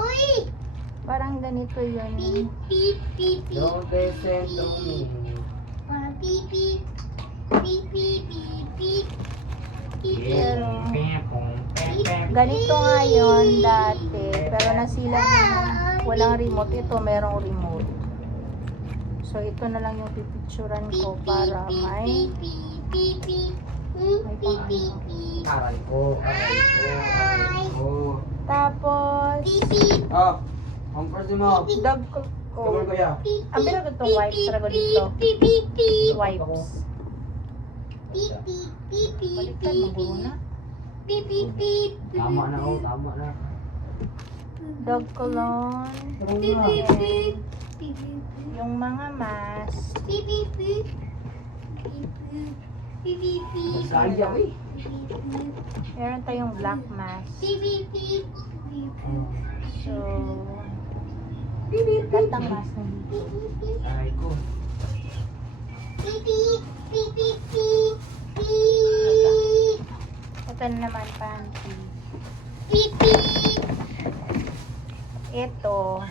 Uy! Parang ganito yun. Beep, beep, beep, beep. Don't listen to me. Beep, beep. Beep, beep, beep, beep. Beep, beep. Pero, ganito nga yun dati. Pero nasilag na. Walang remote. Ito, merong remote. So, ito na lang yung pipicturan ko para may... Aray ko, aray ko, aray ko. Tapos, Oh, comfort mo. dog ko. Kamar ko ya. Ang bilog itong wipes. Rago dito. Wipes. Baliktad, maguro na. Tama na oh, tama na. Dog cologne. Tama na. Yung mga mask. Sayang eh. Meron tayong black mask. So, lahat ng mask na dito. Aray ko. Ito na naman panty. Ito,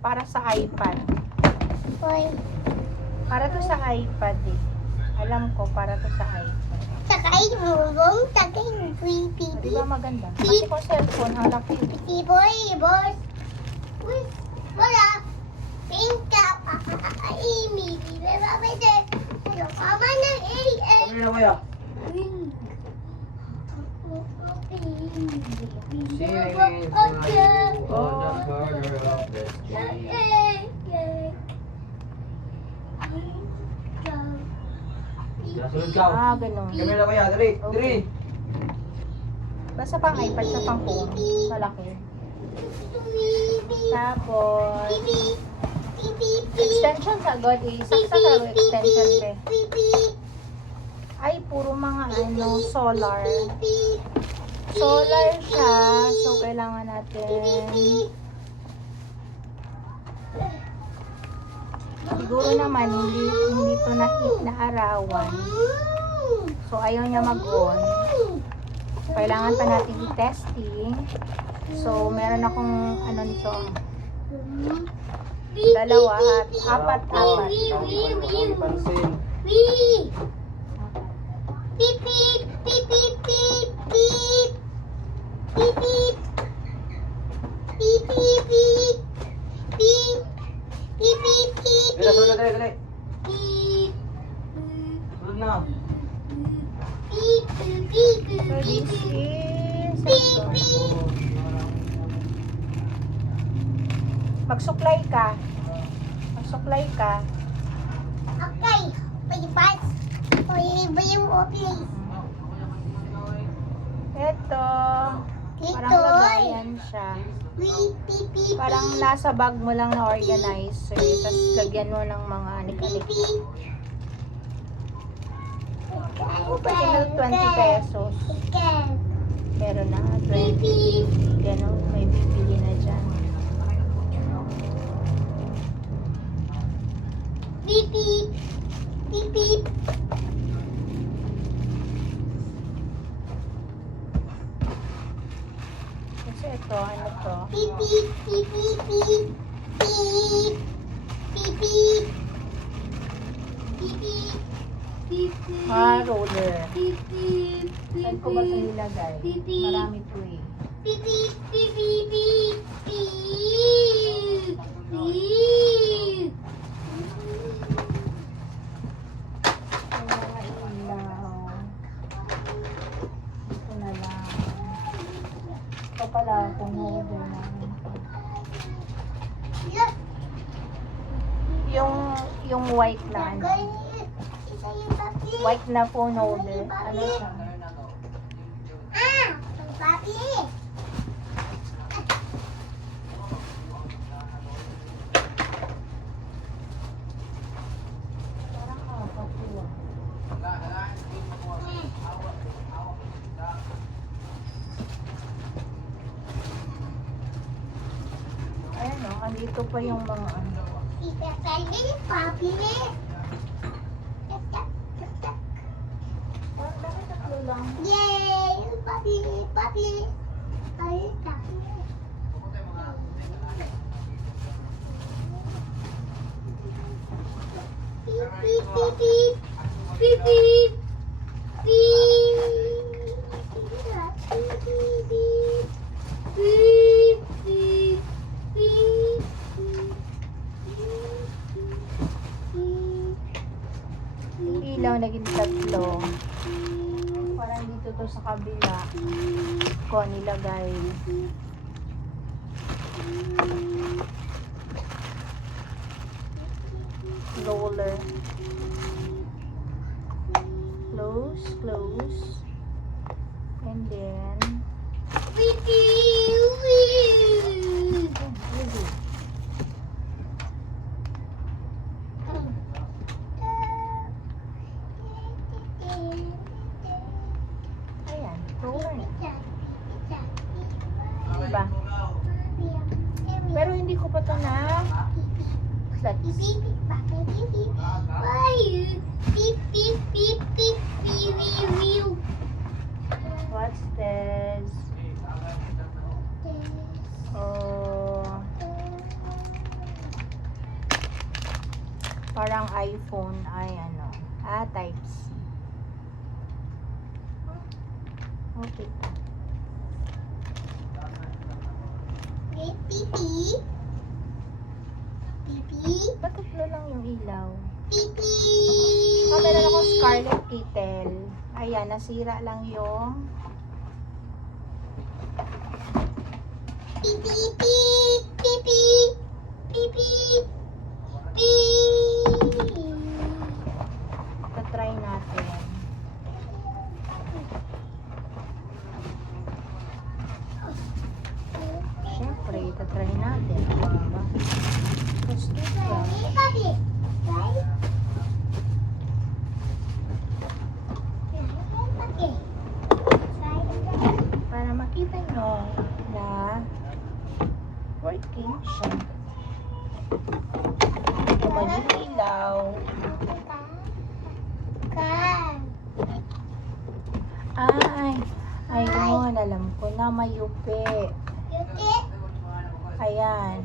para sa iPad. Para to sa iPad eh. Alam ko, para to sa iPad. Di ba maganda? Kasi kung cellphone, ang laki. Kamar na kuya. Sunod ka. Ah, ganun. Kamar na kuya, dali, dali. Basta pang iPad sa pang phone. Malaki. Tapos, extension sa God eh. Saksa ka extension eh. Ay, puro mga ano, solar. Solar siya. So, kailangan natin. Siguro naman, hindi to naarawan. So, ayaw niya mag-on. Kailangan pa natin i-testing. So, meron akong ano nito. Dalawa at apat. Pansin. Dali, sunod na, dali, dali. Sunod na. So, this is... Magsuklay ka. Magsuklay ka. Ito. Parang lagayan siya. Parang nasa bag mo lang na organizer. Tapos lagyan mo ng mga anik-anik. Original 20 pesos. Pero na 20. Ganon, may bibili na dyan. Kasi ito, ano to? Roller. Saan ko ba ito nilagay? Marami to eh. Ito na lang. Ito pala kung holder namin. Yung white na ano. White na phone holder. Ano siya? Parang apat po ah. Ayan o, andito pa yung mga ano. Bakit tatlo lang? Yay! Papi! Beep, beep. Beep, beep. Beep. Beep, beep. Beep, beep. Beep, Yung ilaw naging tatlo. Parang dito to sa kabila ko nilagay. Roller. Close, close. And then beep, beep. ayan, roller na. Diba? Pero hindi ko pa to na Beep, beep, beep, beep. Why you? Beep, beep, beep, beep, beep, beep, beep. what's this? Oh, parang iPhone ay ano, type C. Okay. Beep, beep, beep. Beep, beep, Ba't tatlo lang yung ilaw? beep, beep. Meron akong Scarlet Kitten. Ayan, nasira lang yung Beep, beep, beep, beep, beep. Beep, beep. Beep. try natin. Siyempre, try natin. Diba? Gusto ka. Beep, beep. Right? Okay. Para makita nyo na working siya. Naman yung ilaw. Ay, ayun, alam ko na mayupi. Ayan.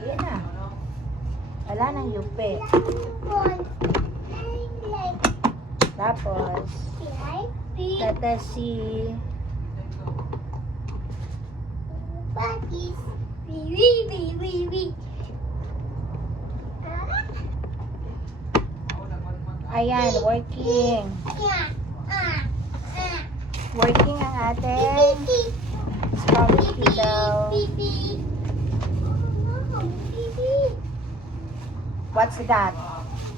Ayan na. Wala nang yupi. Tapos, let us see. Ayan, working. Working ang ating Scarlet Kitten. What's that?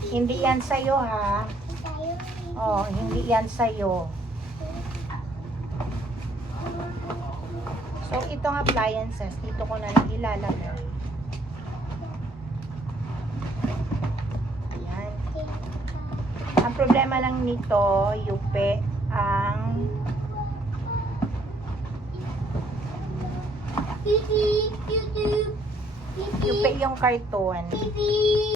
Hindi yan sa'yo, ha? Oh, hindi yan sa'yo. So, itong appliances, dito ko na lang ilalagay. Ayan. Ang problema lang nito, yupe, ang yupe yung karton.